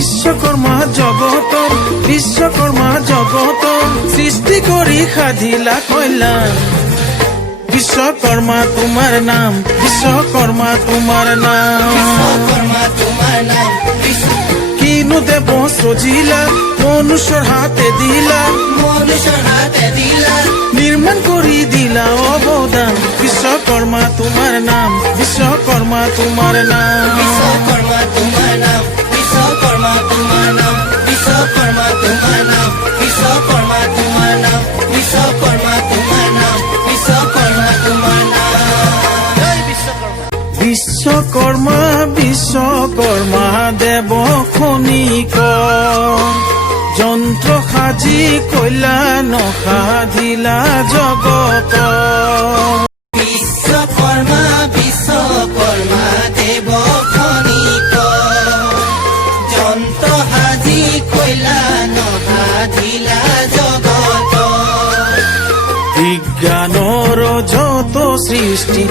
বিশ্বকর্মা জগত সৃষ্টি করি সাধিলা কল্যাণ। বিশ্বকর্মা তোমার নাম, বিশ্বকর্মা তোমার নাম। কিনু দেব সজিলা মনুষ্যর হাতে দিলা, নির্মাণ করি দিলা অবদান। বিশ্বকর্মা তোমার নাম, বিশ্বকর্মা তোমার নাম। বিশ্বকর্মা তোমার নাম, বিশ্বকর্মা তোমার নাম, বিশ্বকর্মা তোমার নাম, বিশ্বকর্মা তোমার নাম, বিশ্বকর্মা তোমার নাম, বিশ্বকর্মা তোমার নাম। জয় বিশ্বকর্মা। বিশ্বকর্মা বিশ্বকর্মা দেব খনিক, যন্ত্র সাজি কল্যাণ সাধিলা জগত। বিশ্বকর্মা বিশ্বকর্মা দেব খনিক, যন্ত্র সাজি কল্যাণ সাধিলা জগত। বিজ্ঞানৰ যত সৃষ্টি